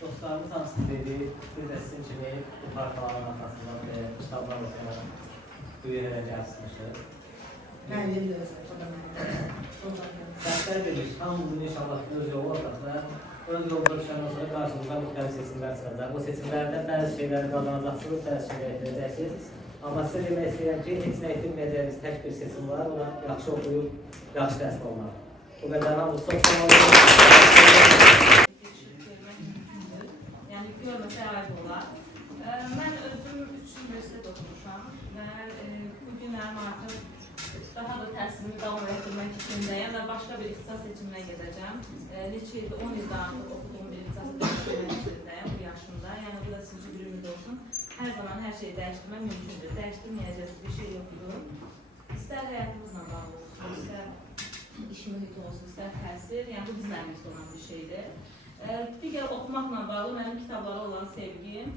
Dostlarımız hamısı dedi, biz də sizin kimi bu parkaların arxasından və kitablar oxuyarak bu yerə gəlmişik. Mənim də özüm. Səslər dedik, hamımızın inşallah öz yolu olacaq və öz yolda düşəndən sonra qarşımıza müxtəlif seçimlər çıxacaq. O seçimlərdə bəzi şeyləri qazanacaqsınız, bəzi şeyləri itirəcəksiniz. Amma sizə demək istəyirəm ki, heç nə itirməyəcəyiniz tək bir seçim var, ona yaxşı oxuyub, yaxşı dərs olmaq. Bu qədər hamımız çox sağ olun. Yəni görməsə ayıb olar. Mən özüm 3 universitet oxumuşam və bu günlərim artıq daha da təhsilimi davam etdirmək fikrindəyəm və başqa bir ixtisas seçiminə gedəcəm. Neçə ildir, 10 ildə artıq oxuduğum bir ixtisas seçiminə fikrindəyəm bu yaşımda. Yəni bu da sizin üçün bir ümid olsun. Hər zaman hər şeyi dəyişdirmək mümkündür. Dəyişdirməyəcəksiniz bir şey yoxdur. İstər həyatımızla bağlı olsun, istər iş mühiti olsun, istər təhsil. Yəni bu bizim əlimizdə olan bir şeydir. Digər oxumaqla bağlı mənim kitablara olan sevgim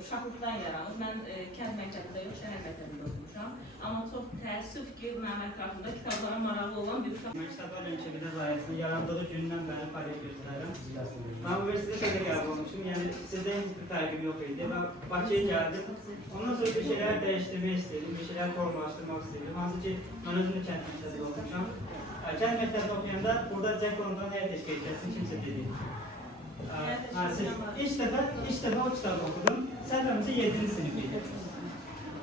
uşaqlıqdan yaranır. Mən kənd məktəbində yox, şəhər məktəbində oxumuşam. Amma çox təəssüf ki, mənim ətrafımda kitablara maraqlı olan bir uşaq. Mən kitablar ölçəmində layihəsinin yarandığı gündən bəri fəaliyyət göstərirəm. Mən universitetə qədər qəbul olmuşum, yəni sizdən heç bir fərqim yox idi və Bakıya gəldim. Ondan sonra bir şeylər dəyişdirmək istedim, bir şeylər formalaşdırmaq istedim. Hansı ki, mən özüm də kənd məktəbində oxumuşam. Kənd məktəbində oxuyanda burada Jack London həyat eşq edəcəksin, kimsə dedi. İlk dəfə o kitabı oxudum. Səhvəmizə 7-ci sinif idi.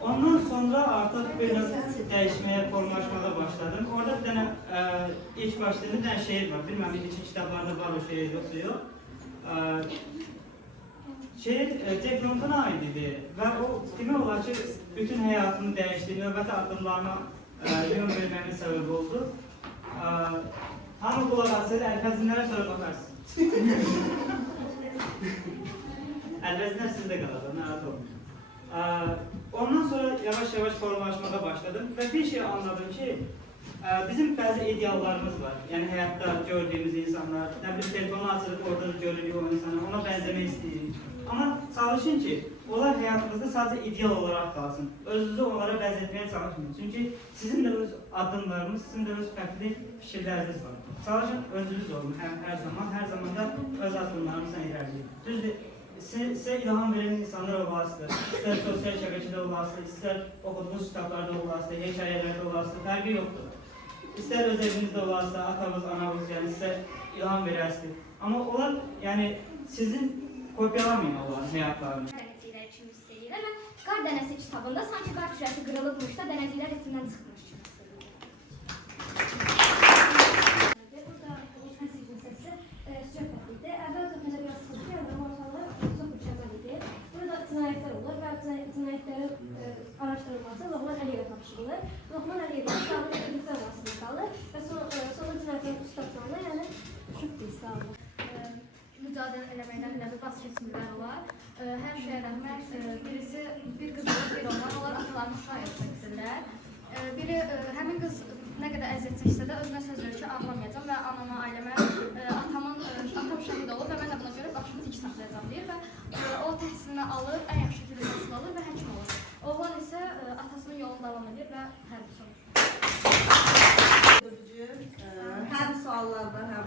Ondan sonra artıq biraz dəyişməyə, formalaşmağa başladım. Orada bir dənə ilk başladığım bir dənə şeir var. Bilməm, iki kitablarda var o şeir yoxsa yox. Şeir Jack London'a aid idi və o demək olar ki, bütün həyatını dəyişdi, növbəti addımlarına yön verməmin səbəbi oldu. Hamı qulaq asır, əlfəzinlərə sonra baxarsın. Əlvəzinlər sizdə qalır, narahat olun. Ondan sonra yavaş-yavaş formalaşmağa başladım və bir şey anladım ki, bizim bəzi ideallarımız var. Yəni həyatda gördüyümüz insanlar, nə bileyim, telefonu açırıq, orada görürük o insanı, ona bənzəmək istəyirik. Amma çalışın ki, onlar həyatımızda sadəcə ideal olaraq qalsın. Özünüzü onlara bənzətməyə çalışmayın. Çünki sizin də öz addımlarınız, sizin də öz fərqli fikirləriniz var. Çalışın, özünüz olun hər zaman da öz addımlarınızla ilerləyin. Düzdür, sizə ilham verən insanlar olasıdır. İstər sosial şəbəkədə olasıdır, istər oxuduğunuz kitablarda olasıdır, hekayələrdə olasıdır, fərqi yoxdur. İstər öz evinizdə olasıdır, atanız, anavız, yəni sizə ilham verəsidir. Amma onlar, yəni sizin kopyalamayın onların həyatlarını. Dənizliklər kimi istəyir və Qar Dənəsi kitabında sanki qar kürəsi qırılıbmış da dənizliklər içindən çıxmış kimi istəyir. Burada müzikli səsi söhbət idi. Əvvəlcə mənə biraz sıxıntı yaranır, amma sonra çox mükəmməl idi. Burada cinayətlər olur və cinayətlərin araşdırılması Loğman Əliyevə tapşırılır. Loğman Əliyevin uşağının elimizə olmasını qalır və sonra cinayətlərin ustaflarına, yəni çox bir sağ olun. Mücadilə eləməkdən elə bir bas keçmirlər olar. Hər şeyə rəhmət, birisi bir qız olur, bir oğlan, onlar atalarını uşaq etmək istəyirlər. Biri həmin qız nə qədər əziyyət çəksə də özünə söz verir ki, ağlamayacam və anama, ailəmə, atam şəhid olur və mən də buna görə başımı dik saxlayacam deyir və o təhsilini alır, ən yaxşı şəkildə təhsil alır və həkim olur. Oğlan isə atasının yolunu davam edir və hərbiçi olur. Həm suallarda, həm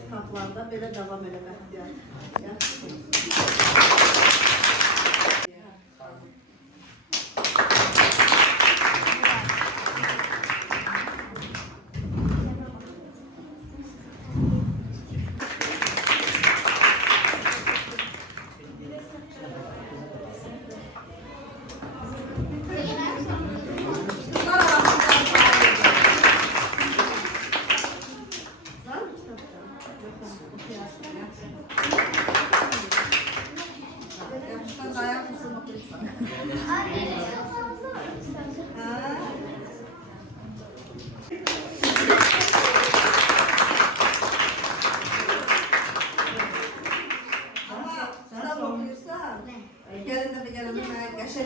kitablarda belə davam eləmək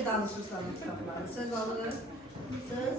danışırsan kitabları. Söz alırıq. Söz.